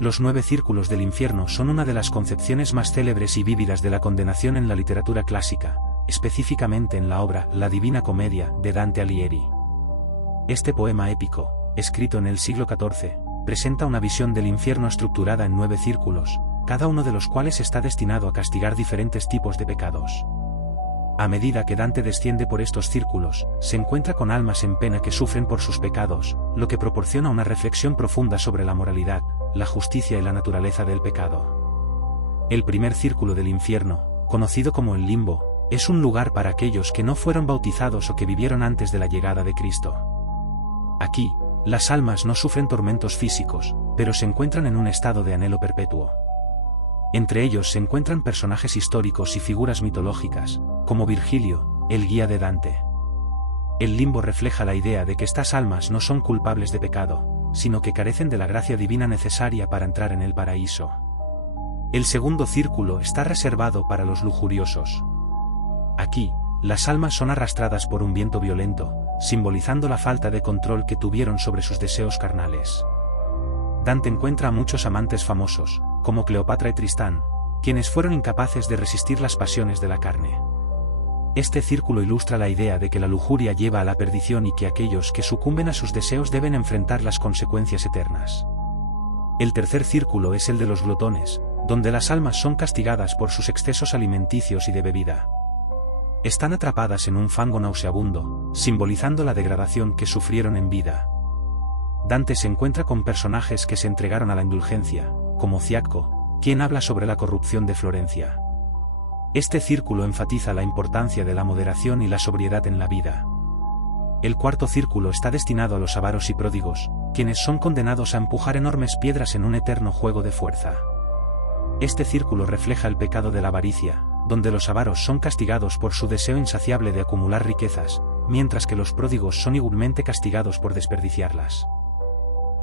Los 9 círculos del infierno son una de las concepciones más célebres y vívidas de la condenación en la literatura clásica, específicamente en la obra La Divina Comedia de Dante Alighieri. Este poema épico, escrito en el siglo XIV, presenta una visión del infierno estructurada en 9 círculos, cada uno de los cuales está destinado a castigar diferentes tipos de pecados. A medida que Dante desciende por estos círculos, se encuentra con almas en pena que sufren por sus pecados, lo que proporciona una reflexión profunda sobre la moralidad, la justicia y la naturaleza del pecado. El primer círculo del infierno, conocido como el limbo, es un lugar para aquellos que no fueron bautizados o que vivieron antes de la llegada de Cristo. Aquí, las almas no sufren tormentos físicos, pero se encuentran en un estado de anhelo perpetuo. Entre ellos se encuentran personajes históricos y figuras mitológicas, como Virgilio, el guía de Dante. El limbo refleja la idea de que estas almas no son culpables de pecado, sino que carecen de la gracia divina necesaria para entrar en el paraíso. El segundo círculo está reservado para los lujuriosos. Aquí, las almas son arrastradas por un viento violento, simbolizando la falta de control que tuvieron sobre sus deseos carnales. Dante encuentra a muchos amantes famosos, como Cleopatra y Tristán, quienes fueron incapaces de resistir las pasiones de la carne. Este círculo ilustra la idea de que la lujuria lleva a la perdición y que aquellos que sucumben a sus deseos deben enfrentar las consecuencias eternas. El tercer círculo es el de los glotones, donde las almas son castigadas por sus excesos alimenticios y de bebida. Están atrapadas en un fango nauseabundo, simbolizando la degradación que sufrieron en vida. Dante se encuentra con personajes que se entregaron a la indulgencia, como Ciacco, quien habla sobre la corrupción de Florencia. Este círculo enfatiza la importancia de la moderación y la sobriedad en la vida. El cuarto círculo está destinado a los avaros y pródigos, quienes son condenados a empujar enormes piedras en un eterno juego de fuerza. Este círculo refleja el pecado de la avaricia, donde los avaros son castigados por su deseo insaciable de acumular riquezas, mientras que los pródigos son igualmente castigados por desperdiciarlas.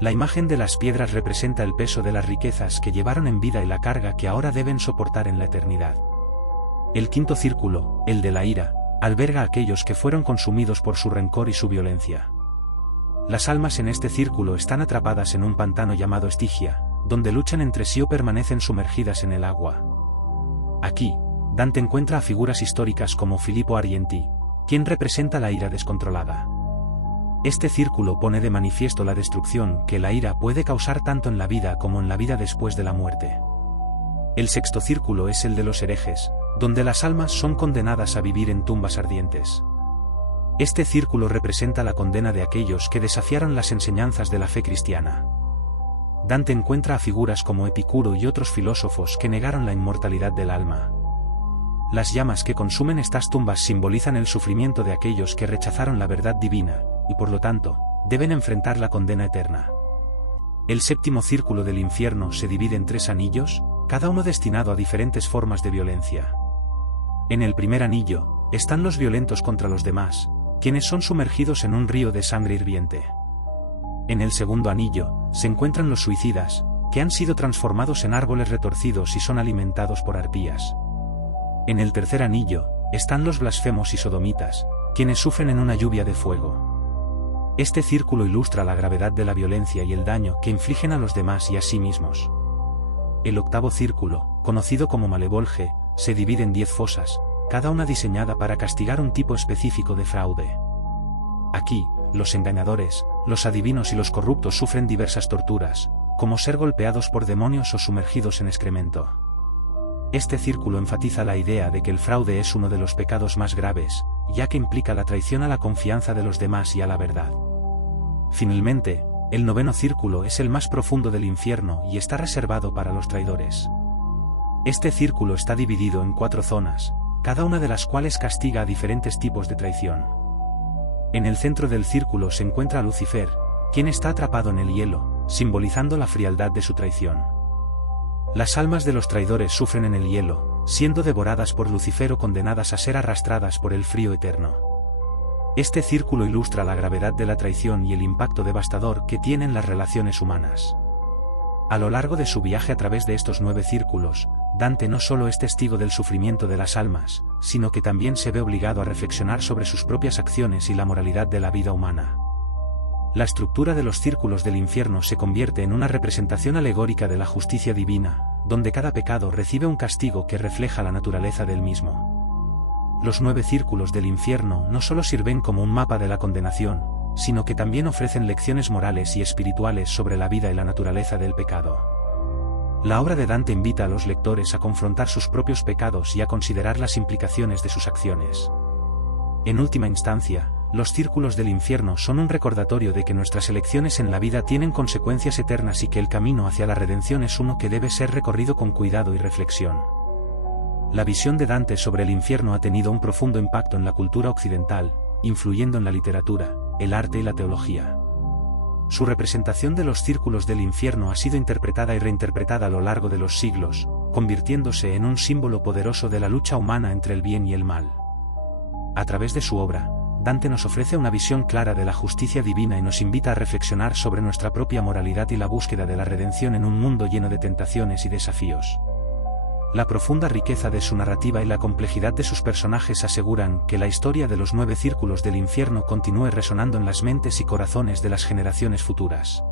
La imagen de las piedras representa el peso de las riquezas que llevaron en vida y la carga que ahora deben soportar en la eternidad. El quinto círculo, el de la ira, alberga a aquellos que fueron consumidos por su rencor y su violencia. Las almas en este círculo están atrapadas en un pantano llamado Estigia, donde luchan entre sí o permanecen sumergidas en el agua. Aquí, Dante encuentra a figuras históricas como Filippo Arienti, quien representa la ira descontrolada. Este círculo pone de manifiesto la destrucción que la ira puede causar tanto en la vida como en la vida después de la muerte. El sexto círculo es el de los herejes, donde las almas son condenadas a vivir en tumbas ardientes. Este círculo representa la condena de aquellos que desafiaron las enseñanzas de la fe cristiana. Dante encuentra a figuras como Epicuro y otros filósofos que negaron la inmortalidad del alma. Las llamas que consumen estas tumbas simbolizan el sufrimiento de aquellos que rechazaron la verdad divina, y por lo tanto, deben enfrentar la condena eterna. El séptimo círculo del infierno se divide en 3 anillos, cada uno destinado a diferentes formas de violencia. En el primer anillo, están los violentos contra los demás, quienes son sumergidos en un río de sangre hirviente. En el segundo anillo, se encuentran los suicidas, que han sido transformados en árboles retorcidos y son alimentados por arpías. En el tercer anillo, están los blasfemos y sodomitas, quienes sufren en una lluvia de fuego. Este círculo ilustra la gravedad de la violencia y el daño que infligen a los demás y a sí mismos. El octavo círculo, conocido como Malevolge, se divide en 10 fosas, cada una diseñada para castigar un tipo específico de fraude. Aquí, los engañadores, los adivinos y los corruptos sufren diversas torturas, como ser golpeados por demonios o sumergidos en excremento. Este círculo enfatiza la idea de que el fraude es uno de los pecados más graves, ya que implica la traición a la confianza de los demás y a la verdad. Finalmente, el noveno círculo es el más profundo del infierno y está reservado para los traidores. Este círculo está dividido en 4 zonas, cada una de las cuales castiga a diferentes tipos de traición. En el centro del círculo se encuentra Lucifer, quien está atrapado en el hielo, simbolizando la frialdad de su traición. Las almas de los traidores sufren en el hielo, siendo devoradas por Lucifer o condenadas a ser arrastradas por el frío eterno. Este círculo ilustra la gravedad de la traición y el impacto devastador que tienen las relaciones humanas. A lo largo de su viaje a través de estos 9 círculos, Dante no solo es testigo del sufrimiento de las almas, sino que también se ve obligado a reflexionar sobre sus propias acciones y la moralidad de la vida humana. La estructura de los círculos del infierno se convierte en una representación alegórica de la justicia divina, donde cada pecado recibe un castigo que refleja la naturaleza del mismo. Los 9 círculos del infierno no solo sirven como un mapa de la condenación, sino que también ofrecen lecciones morales y espirituales sobre la vida y la naturaleza del pecado. La obra de Dante invita a los lectores a confrontar sus propios pecados y a considerar las implicaciones de sus acciones. En última instancia, los círculos del infierno son un recordatorio de que nuestras elecciones en la vida tienen consecuencias eternas y que el camino hacia la redención es uno que debe ser recorrido con cuidado y reflexión. La visión de Dante sobre el infierno ha tenido un profundo impacto en la cultura occidental, influyendo en la literatura, el arte y la teología. Su representación de los círculos del infierno ha sido interpretada y reinterpretada a lo largo de los siglos, convirtiéndose en un símbolo poderoso de la lucha humana entre el bien y el mal. A través de su obra, Dante nos ofrece una visión clara de la justicia divina y nos invita a reflexionar sobre nuestra propia moralidad y la búsqueda de la redención en un mundo lleno de tentaciones y desafíos. La profunda riqueza de su narrativa y la complejidad de sus personajes aseguran que la historia de los 9 círculos del infierno continúe resonando en las mentes y corazones de las generaciones futuras.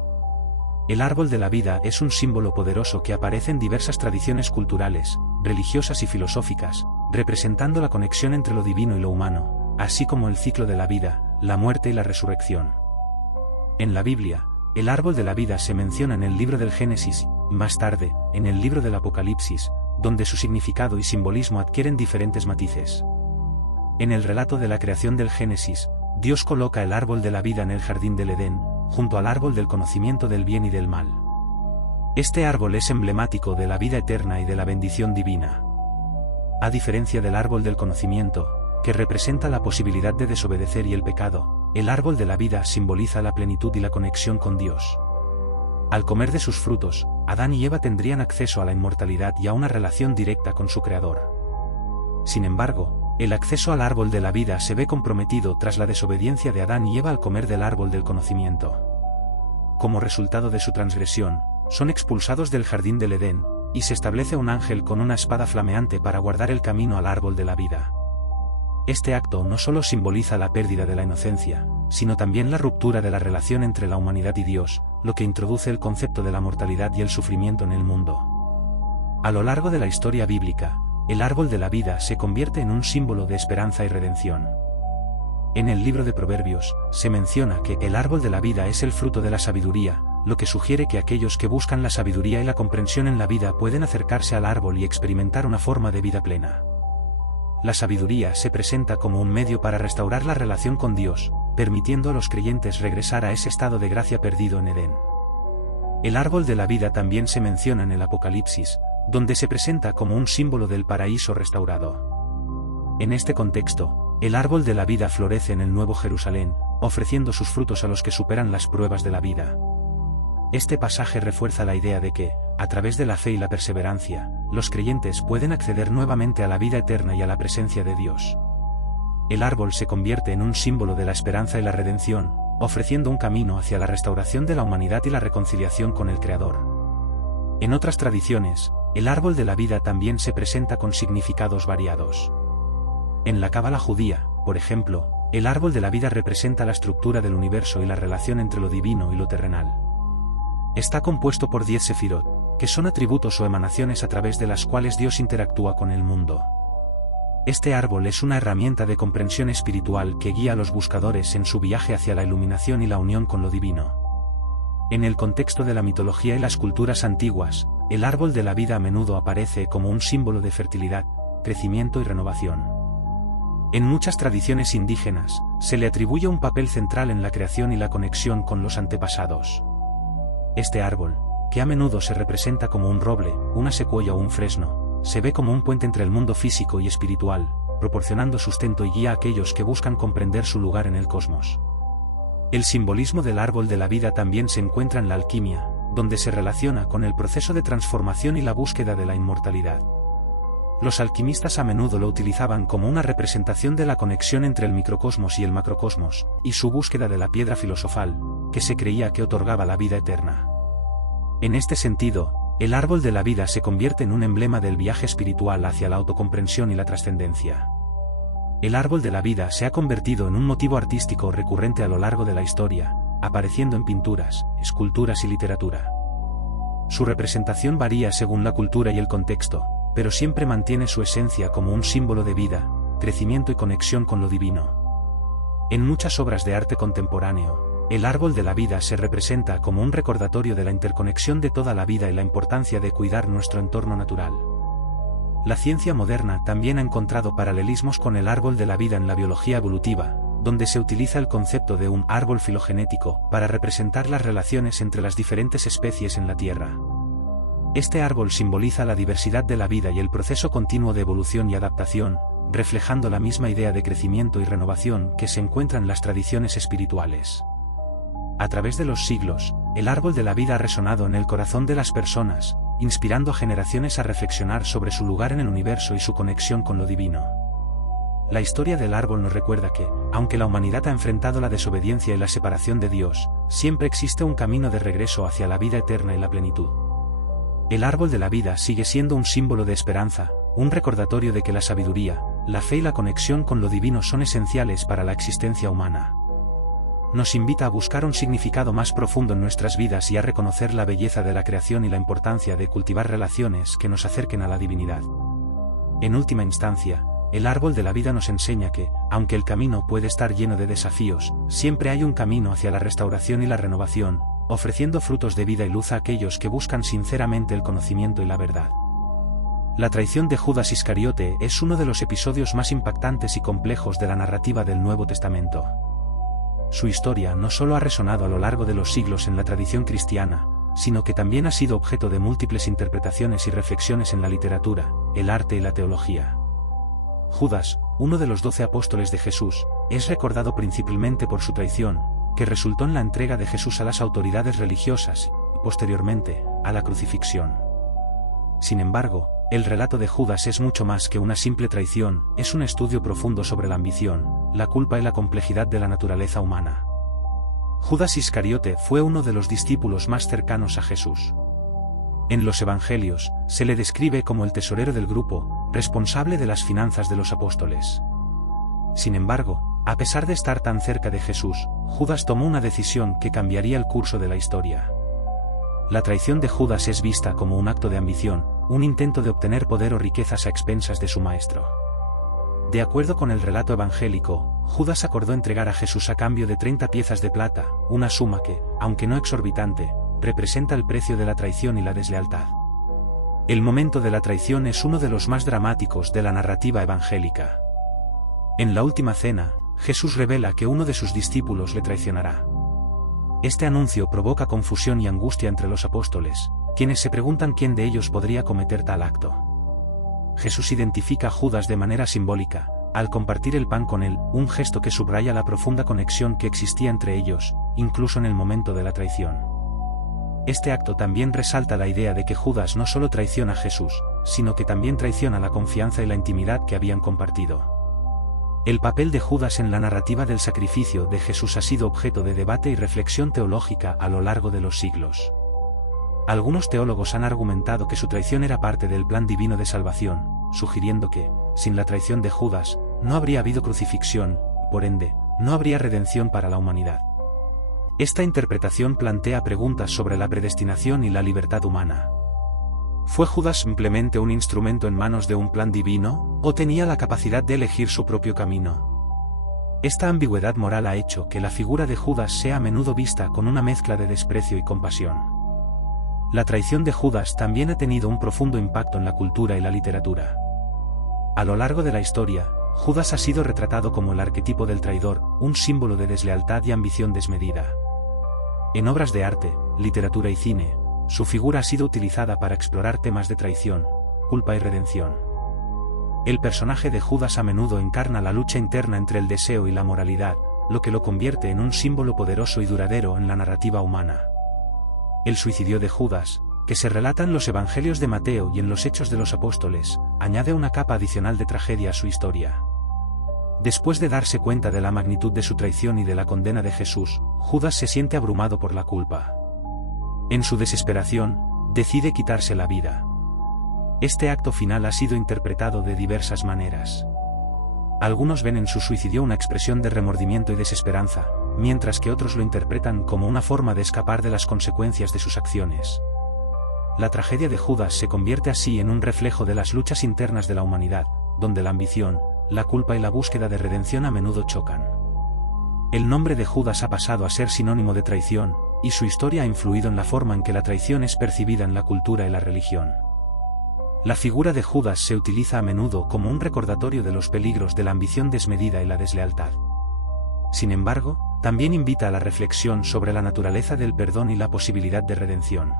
El árbol de la vida es un símbolo poderoso que aparece en diversas tradiciones culturales, religiosas y filosóficas, representando la conexión entre lo divino y lo humano, así como el ciclo de la vida, la muerte y la resurrección. En la Biblia, el árbol de la vida se menciona en el libro del Génesis, y más tarde, en el libro del Apocalipsis, donde su significado y simbolismo adquieren diferentes matices. En el relato de la creación del Génesis, Dios coloca el árbol de la vida en el jardín del Edén, junto al árbol del conocimiento del bien y del mal. Este árbol es emblemático de la vida eterna y de la bendición divina. A diferencia del árbol del conocimiento, que representa la posibilidad de desobedecer y el pecado, el árbol de la vida simboliza la plenitud y la conexión con Dios. Al comer de sus frutos, Adán y Eva tendrían acceso a la inmortalidad y a una relación directa con su Creador. Sin embargo, el acceso al árbol de la vida se ve comprometido tras la desobediencia de Adán y Eva al comer del árbol del conocimiento. Como resultado de su transgresión, son expulsados del jardín del Edén, y se establece un ángel con una espada flameante para guardar el camino al árbol de la vida. Este acto no solo simboliza la pérdida de la inocencia, sino también la ruptura de la relación entre la humanidad y Dios, lo que introduce el concepto de la mortalidad y el sufrimiento en el mundo. A lo largo de la historia bíblica, el árbol de la vida se convierte en un símbolo de esperanza y redención. En el libro de Proverbios, se menciona que el árbol de la vida es el fruto de la sabiduría, lo que sugiere que aquellos que buscan la sabiduría y la comprensión en la vida pueden acercarse al árbol y experimentar una forma de vida plena. La sabiduría se presenta como un medio para restaurar la relación con Dios, permitiendo a los creyentes regresar a ese estado de gracia perdido en Edén. El árbol de la vida también se menciona en el Apocalipsis, donde se presenta como un símbolo del paraíso restaurado. En este contexto, el árbol de la vida florece en el Nuevo Jerusalén, ofreciendo sus frutos a los que superan las pruebas de la vida. Este pasaje refuerza la idea de que, a través de la fe y la perseverancia, los creyentes pueden acceder nuevamente a la vida eterna y a la presencia de Dios. El árbol se convierte en un símbolo de la esperanza y la redención, ofreciendo un camino hacia la restauración de la humanidad y la reconciliación con el Creador. En otras tradiciones, el árbol de la vida también se presenta con significados variados. En la cábala judía, por ejemplo, el árbol de la vida representa la estructura del universo y la relación entre lo divino y lo terrenal. Está compuesto por 10 sefirot, que son atributos o emanaciones a través de las cuales Dios interactúa con el mundo. Este árbol es una herramienta de comprensión espiritual que guía a los buscadores en su viaje hacia la iluminación y la unión con lo divino. En el contexto de la mitología y las culturas antiguas, el árbol de la vida a menudo aparece como un símbolo de fertilidad, crecimiento y renovación. En muchas tradiciones indígenas, se le atribuye un papel central en la creación y la conexión con los antepasados. Este árbol, que a menudo se representa como un roble, una secuoya o un fresno, se ve como un puente entre el mundo físico y espiritual, proporcionando sustento y guía a aquellos que buscan comprender su lugar en el cosmos. El simbolismo del árbol de la vida también se encuentra en la alquimia, donde se relaciona con el proceso de transformación y la búsqueda de la inmortalidad. Los alquimistas a menudo lo utilizaban como una representación de la conexión entre el microcosmos y el macrocosmos, y su búsqueda de la piedra filosofal, que se creía que otorgaba la vida eterna. En este sentido, el árbol de la vida se convierte en un emblema del viaje espiritual hacia la autocomprensión y la trascendencia. El árbol de la vida se ha convertido en un motivo artístico recurrente a lo largo de la historia, apareciendo en pinturas, esculturas y literatura. Su representación varía según la cultura y el contexto, pero siempre mantiene su esencia como un símbolo de vida, crecimiento y conexión con lo divino. En muchas obras de arte contemporáneo, el árbol de la vida se representa como un recordatorio de la interconexión de toda la vida y la importancia de cuidar nuestro entorno natural. La ciencia moderna también ha encontrado paralelismos con el árbol de la vida en la biología evolutiva, donde se utiliza el concepto de un árbol filogenético para representar las relaciones entre las diferentes especies en la Tierra. Este árbol simboliza la diversidad de la vida y el proceso continuo de evolución y adaptación, reflejando la misma idea de crecimiento y renovación que se encuentra en las tradiciones espirituales. A través de los siglos, el árbol de la vida ha resonado en el corazón de las personas, inspirando a generaciones a reflexionar sobre su lugar en el universo y su conexión con lo divino. La historia del árbol nos recuerda que, aunque la humanidad ha enfrentado la desobediencia y la separación de Dios, siempre existe un camino de regreso hacia la vida eterna y la plenitud. El árbol de la vida sigue siendo un símbolo de esperanza, un recordatorio de que la sabiduría, la fe y la conexión con lo divino son esenciales para la existencia humana. Nos invita a buscar un significado más profundo en nuestras vidas y a reconocer la belleza de la creación y la importancia de cultivar relaciones que nos acerquen a la divinidad. En última instancia, el árbol de la vida nos enseña que, aunque el camino puede estar lleno de desafíos, siempre hay un camino hacia la restauración y la renovación, ofreciendo frutos de vida y luz a aquellos que buscan sinceramente el conocimiento y la verdad. La traición de Judas Iscariote es uno de los episodios más impactantes y complejos de la narrativa del Nuevo Testamento. Su historia no solo ha resonado a lo largo de los siglos en la tradición cristiana, sino que también ha sido objeto de múltiples interpretaciones y reflexiones en la literatura, el arte y la teología. Judas, uno de los 12 apóstoles de Jesús, es recordado principalmente por su traición, que resultó en la entrega de Jesús a las autoridades religiosas, y posteriormente, a la crucifixión. Sin embargo, el relato de Judas es mucho más que una simple traición, es un estudio profundo sobre la ambición, la culpa y la complejidad de la naturaleza humana. Judas Iscariote fue uno de los discípulos más cercanos a Jesús. En los Evangelios, se le describe como el tesorero del grupo, responsable de las finanzas de los apóstoles. Sin embargo, a pesar de estar tan cerca de Jesús, Judas tomó una decisión que cambiaría el curso de la historia. La traición de Judas es vista como un acto de ambición, un intento de obtener poder o riquezas a expensas de su maestro. De acuerdo con el relato evangélico, Judas acordó entregar a Jesús a cambio de 30 piezas de plata, una suma que, aunque no exorbitante, representa el precio de la traición y la deslealtad. El momento de la traición es uno de los más dramáticos de la narrativa evangélica. En la última cena, Jesús revela que uno de sus discípulos le traicionará. Este anuncio provoca confusión y angustia entre los apóstoles, quienes se preguntan quién de ellos podría cometer tal acto. Jesús identifica a Judas de manera simbólica, al compartir el pan con él, un gesto que subraya la profunda conexión que existía entre ellos, incluso en el momento de la traición. Este acto también resalta la idea de que Judas no solo traiciona a Jesús, sino que también traiciona la confianza y la intimidad que habían compartido. El papel de Judas en la narrativa del sacrificio de Jesús ha sido objeto de debate y reflexión teológica a lo largo de los siglos. Algunos teólogos han argumentado que su traición era parte del plan divino de salvación, sugiriendo que, sin la traición de Judas, no habría habido crucifixión, por ende, no habría redención para la humanidad. Esta interpretación plantea preguntas sobre la predestinación y la libertad humana. ¿Fue Judas simplemente un instrumento en manos de un plan divino, o tenía la capacidad de elegir su propio camino? Esta ambigüedad moral ha hecho que la figura de Judas sea a menudo vista con una mezcla de desprecio y compasión. La traición de Judas también ha tenido un profundo impacto en la cultura y la literatura. A lo largo de la historia, Judas ha sido retratado como el arquetipo del traidor, un símbolo de deslealtad y ambición desmedida. En obras de arte, literatura y cine, su figura ha sido utilizada para explorar temas de traición, culpa y redención. El personaje de Judas a menudo encarna la lucha interna entre el deseo y la moralidad, lo que lo convierte en un símbolo poderoso y duradero en la narrativa humana. El suicidio de Judas, que se relata en los Evangelios de Mateo y en los Hechos de los Apóstoles, añade una capa adicional de tragedia a su historia. Después de darse cuenta de la magnitud de su traición y de la condena de Jesús, Judas se siente abrumado por la culpa. En su desesperación, decide quitarse la vida. Este acto final ha sido interpretado de diversas maneras. Algunos ven en su suicidio una expresión de remordimiento y desesperanza, mientras que otros lo interpretan como una forma de escapar de las consecuencias de sus acciones. La tragedia de Judas se convierte así en un reflejo de las luchas internas de la humanidad, donde la ambición, la culpa y la búsqueda de redención a menudo chocan. El nombre de Judas ha pasado a ser sinónimo de traición, y su historia ha influido en la forma en que la traición es percibida en la cultura y la religión. La figura de Judas se utiliza a menudo como un recordatorio de los peligros de la ambición desmedida y la deslealtad. Sin embargo, también invita a la reflexión sobre la naturaleza del perdón y la posibilidad de redención.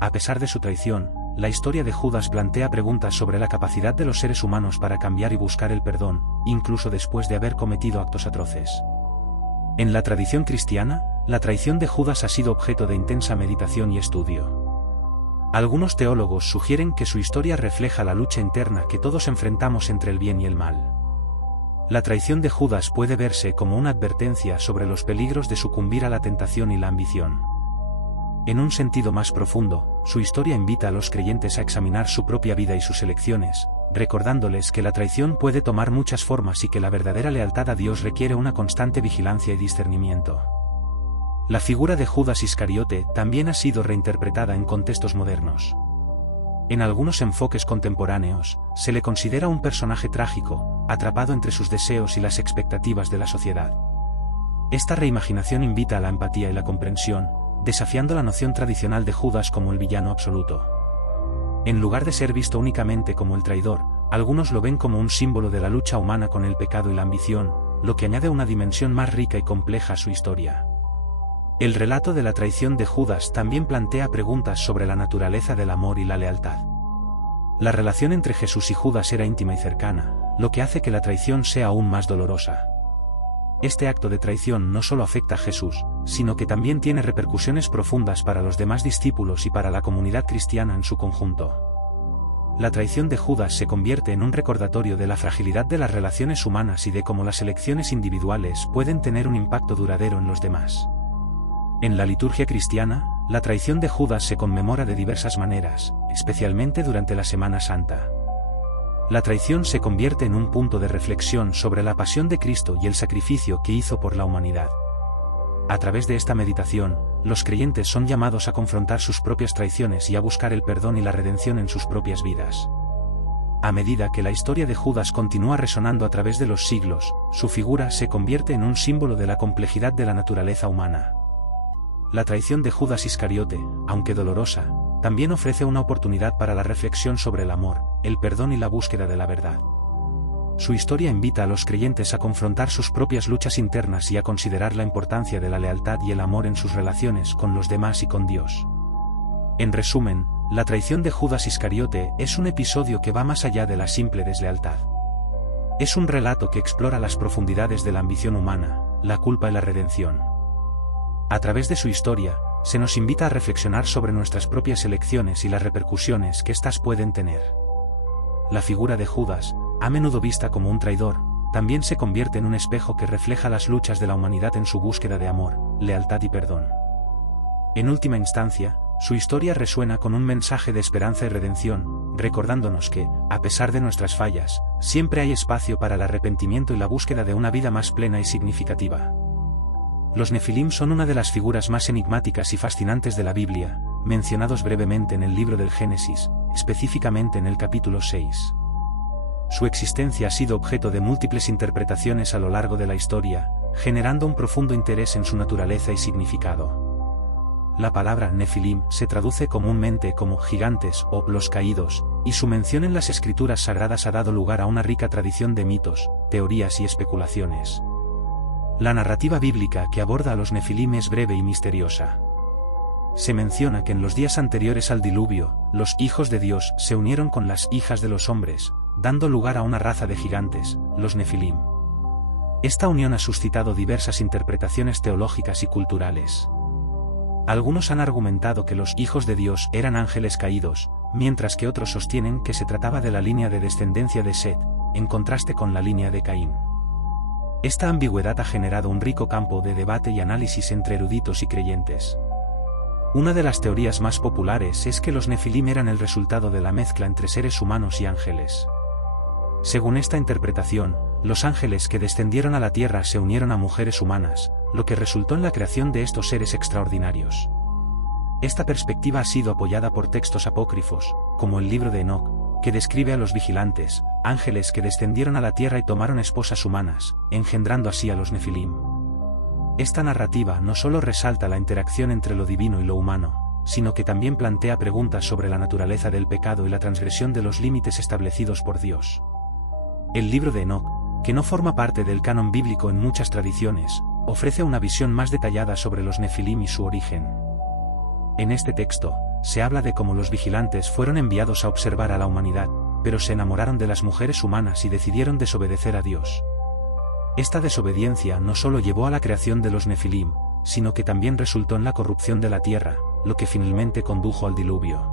A pesar de su traición, la historia de Judas plantea preguntas sobre la capacidad de los seres humanos para cambiar y buscar el perdón, incluso después de haber cometido actos atroces. En la tradición cristiana, la traición de Judas ha sido objeto de intensa meditación y estudio. Algunos teólogos sugieren que su historia refleja la lucha interna que todos enfrentamos entre el bien y el mal. La traición de Judas puede verse como una advertencia sobre los peligros de sucumbir a la tentación y la ambición. En un sentido más profundo, su historia invita a los creyentes a examinar su propia vida y sus elecciones, recordándoles que la traición puede tomar muchas formas y que la verdadera lealtad a Dios requiere una constante vigilancia y discernimiento. La figura de Judas Iscariote también ha sido reinterpretada en contextos modernos. En algunos enfoques contemporáneos, se le considera un personaje trágico, atrapado entre sus deseos y las expectativas de la sociedad. Esta reimaginación invita a la empatía y la comprensión, desafiando la noción tradicional de Judas como el villano absoluto. En lugar de ser visto únicamente como el traidor, algunos lo ven como un símbolo de la lucha humana con el pecado y la ambición, lo que añade una dimensión más rica y compleja a su historia. El relato de la traición de Judas también plantea preguntas sobre la naturaleza del amor y la lealtad. La relación entre Jesús y Judas era íntima y cercana, lo que hace que la traición sea aún más dolorosa. Este acto de traición no solo afecta a Jesús, sino que también tiene repercusiones profundas para los demás discípulos y para la comunidad cristiana en su conjunto. La traición de Judas se convierte en un recordatorio de la fragilidad de las relaciones humanas y de cómo las elecciones individuales pueden tener un impacto duradero en los demás. En la liturgia cristiana, la traición de Judas se conmemora de diversas maneras, especialmente durante la Semana Santa. La traición se convierte en un punto de reflexión sobre la pasión de Cristo y el sacrificio que hizo por la humanidad. A través de esta meditación, los creyentes son llamados a confrontar sus propias traiciones y a buscar el perdón y la redención en sus propias vidas. A medida que la historia de Judas continúa resonando a través de los siglos, su figura se convierte en un símbolo de la complejidad de la naturaleza humana. La traición de Judas Iscariote, aunque dolorosa, también ofrece una oportunidad para la reflexión sobre el amor, el perdón y la búsqueda de la verdad. Su historia invita a los creyentes a confrontar sus propias luchas internas y a considerar la importancia de la lealtad y el amor en sus relaciones con los demás y con Dios. En resumen, la traición de Judas Iscariote es un episodio que va más allá de la simple deslealtad. Es un relato que explora las profundidades de la ambición humana, la culpa y la redención. A través de su historia, se nos invita a reflexionar sobre nuestras propias elecciones y las repercusiones que éstas pueden tener. La figura de Judas, a menudo vista como un traidor, también se convierte en un espejo que refleja las luchas de la humanidad en su búsqueda de amor, lealtad y perdón. En última instancia, su historia resuena con un mensaje de esperanza y redención, recordándonos que, a pesar de nuestras fallas, siempre hay espacio para el arrepentimiento y la búsqueda de una vida más plena y significativa. Los Nefilim son una de las figuras más enigmáticas y fascinantes de la Biblia, mencionados brevemente en el libro del Génesis, específicamente en el capítulo 6. Su existencia ha sido objeto de múltiples interpretaciones a lo largo de la historia, generando un profundo interés en su naturaleza y significado. La palabra Nefilim se traduce comúnmente como gigantes o los caídos, y su mención en las escrituras sagradas ha dado lugar a una rica tradición de mitos, teorías y especulaciones. La narrativa bíblica que aborda a los Nefilim es breve y misteriosa. Se menciona que en los días anteriores al diluvio, los hijos de Dios se unieron con las hijas de los hombres, dando lugar a una raza de gigantes, los Nefilim. Esta unión ha suscitado diversas interpretaciones teológicas y culturales. Algunos han argumentado que los hijos de Dios eran ángeles caídos, mientras que otros sostienen que se trataba de la línea de descendencia de Set, en contraste con la línea de Caín. Esta ambigüedad ha generado un rico campo de debate y análisis entre eruditos y creyentes. Una de las teorías más populares es que los Nefilim eran el resultado de la mezcla entre seres humanos y ángeles. Según esta interpretación, los ángeles que descendieron a la tierra se unieron a mujeres humanas, lo que resultó en la creación de estos seres extraordinarios. Esta perspectiva ha sido apoyada por textos apócrifos, como el libro de Enoc, que describe a los vigilantes, ángeles que descendieron a la tierra y tomaron esposas humanas, engendrando así a los Nefilim. Esta narrativa no solo resalta la interacción entre lo divino y lo humano, sino que también plantea preguntas sobre la naturaleza del pecado y la transgresión de los límites establecidos por Dios. El libro de Enoc, que no forma parte del canon bíblico en muchas tradiciones, ofrece una visión más detallada sobre los Nefilim y su origen. En este texto, se habla de cómo los vigilantes fueron enviados a observar a la humanidad, pero se enamoraron de las mujeres humanas y decidieron desobedecer a Dios. Esta desobediencia no solo llevó a la creación de los Nefilim, sino que también resultó en la corrupción de la tierra, lo que finalmente condujo al diluvio.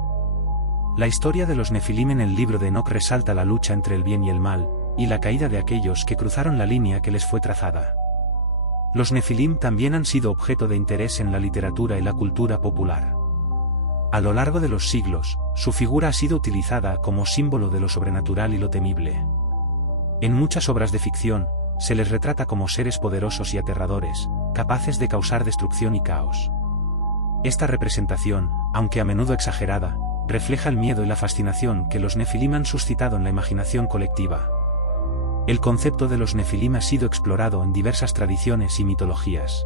La historia de los Nefilim en el libro de Enoc resalta la lucha entre el bien y el mal, y la caída de aquellos que cruzaron la línea que les fue trazada. Los Nefilim también han sido objeto de interés en la literatura y la cultura popular. A lo largo de los siglos, su figura ha sido utilizada como símbolo de lo sobrenatural y lo temible. En muchas obras de ficción, se les retrata como seres poderosos y aterradores, capaces de causar destrucción y caos. Esta representación, aunque a menudo exagerada, refleja el miedo y la fascinación que los Nefilim han suscitado en la imaginación colectiva. El concepto de los Nefilim ha sido explorado en diversas tradiciones y mitologías.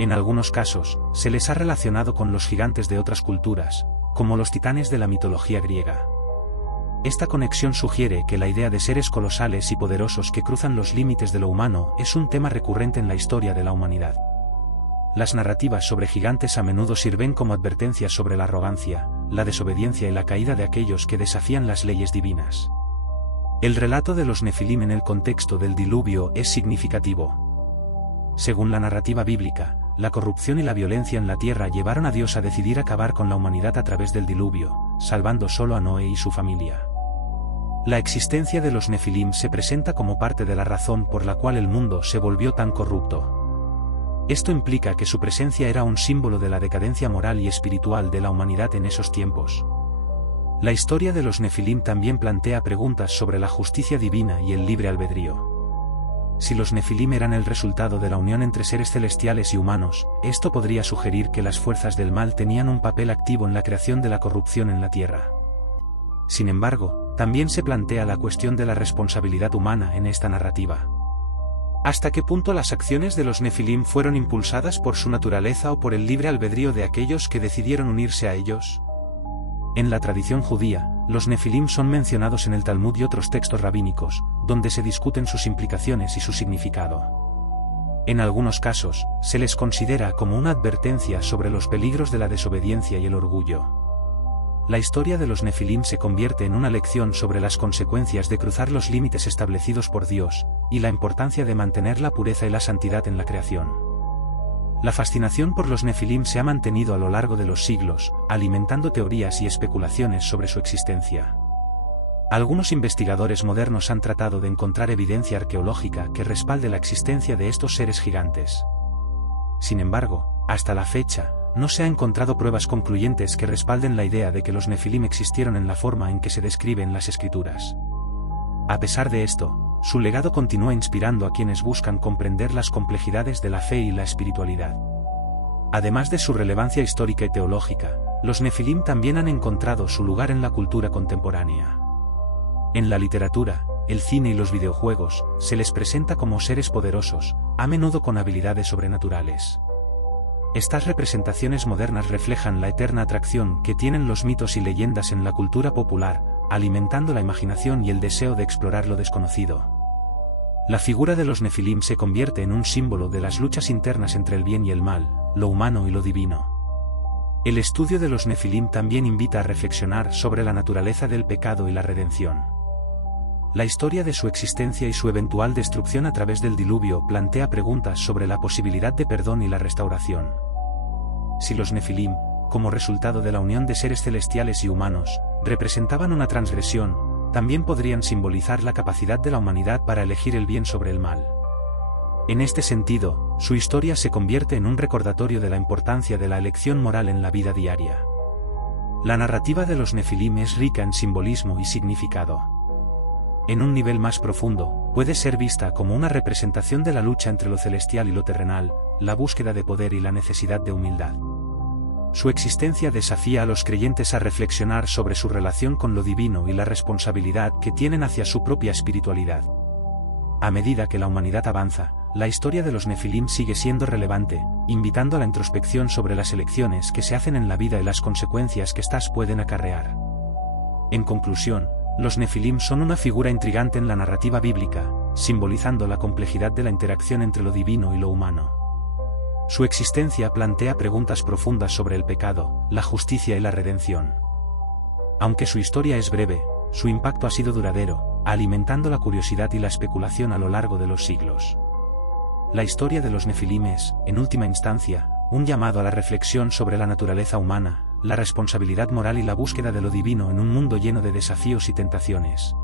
En algunos casos, se les ha relacionado con los gigantes de otras culturas, como los titanes de la mitología griega. Esta conexión sugiere que la idea de seres colosales y poderosos que cruzan los límites de lo humano es un tema recurrente en la historia de la humanidad. Las narrativas sobre gigantes a menudo sirven como advertencias sobre la arrogancia, la desobediencia y la caída de aquellos que desafían las leyes divinas. El relato de los Nefilim en el contexto del diluvio es significativo. Según la narrativa bíblica, la corrupción y la violencia en la tierra llevaron a Dios a decidir acabar con la humanidad a través del diluvio, salvando solo a Noé y su familia. La existencia de los Nefilim se presenta como parte de la razón por la cual el mundo se volvió tan corrupto. Esto implica que su presencia era un símbolo de la decadencia moral y espiritual de la humanidad en esos tiempos. La historia de los Nefilim también plantea preguntas sobre la justicia divina y el libre albedrío. Si los Nefilim eran el resultado de la unión entre seres celestiales y humanos, esto podría sugerir que las fuerzas del mal tenían un papel activo en la creación de la corrupción en la tierra. Sin embargo, también se plantea la cuestión de la responsabilidad humana en esta narrativa. ¿Hasta qué punto las acciones de los Nefilim fueron impulsadas por su naturaleza o por el libre albedrío de aquellos que decidieron unirse a ellos? En la tradición judía, los Nefilim son mencionados en el Talmud y otros textos rabínicos, donde se discuten sus implicaciones y su significado. En algunos casos, se les considera como una advertencia sobre los peligros de la desobediencia y el orgullo. La historia de los Nefilim se convierte en una lección sobre las consecuencias de cruzar los límites establecidos por Dios, y la importancia de mantener la pureza y la santidad en la creación. La fascinación por los Nefilim se ha mantenido a lo largo de los siglos, alimentando teorías y especulaciones sobre su existencia. Algunos investigadores modernos han tratado de encontrar evidencia arqueológica que respalde la existencia de estos seres gigantes. Sin embargo, hasta la fecha, no se ha encontrado pruebas concluyentes que respalden la idea de que los Nefilim existieron en la forma en que se describe en las Escrituras. A pesar de esto, su legado continúa inspirando a quienes buscan comprender las complejidades de la fe y la espiritualidad. Además de su relevancia histórica y teológica, los Nefilim también han encontrado su lugar en la cultura contemporánea. En la literatura, el cine y los videojuegos, se les presenta como seres poderosos, a menudo con habilidades sobrenaturales. Estas representaciones modernas reflejan la eterna atracción que tienen los mitos y leyendas en la cultura popular, alimentando la imaginación y el deseo de explorar lo desconocido. La figura de los Nefilim se convierte en un símbolo de las luchas internas entre el bien y el mal, lo humano y lo divino. El estudio de los Nefilim también invita a reflexionar sobre la naturaleza del pecado y la redención. La historia de su existencia y su eventual destrucción a través del diluvio plantea preguntas sobre la posibilidad de perdón y la restauración. Si los Nefilim, como resultado de la unión de seres celestiales y humanos, representaban una transgresión, también podrían simbolizar la capacidad de la humanidad para elegir el bien sobre el mal. En este sentido, su historia se convierte en un recordatorio de la importancia de la elección moral en la vida diaria. La narrativa de los Nefilim es rica en simbolismo y significado. En un nivel más profundo, puede ser vista como una representación de la lucha entre lo celestial y lo terrenal, la búsqueda de poder y la necesidad de humildad. Su existencia desafía a los creyentes a reflexionar sobre su relación con lo divino y la responsabilidad que tienen hacia su propia espiritualidad. A medida que la humanidad avanza, la historia de los Nefilim sigue siendo relevante, invitando a la introspección sobre las elecciones que se hacen en la vida y las consecuencias que éstas pueden acarrear. En conclusión, los Nefilim son una figura intrigante en la narrativa bíblica, simbolizando la complejidad de la interacción entre lo divino y lo humano. Su existencia plantea preguntas profundas sobre el pecado, la justicia y la redención. Aunque su historia es breve, su impacto ha sido duradero, alimentando la curiosidad y la especulación a lo largo de los siglos. La historia de los Nefilim es, en última instancia, un llamado a la reflexión sobre la naturaleza humana, la responsabilidad moral y la búsqueda de lo divino en un mundo lleno de desafíos y tentaciones.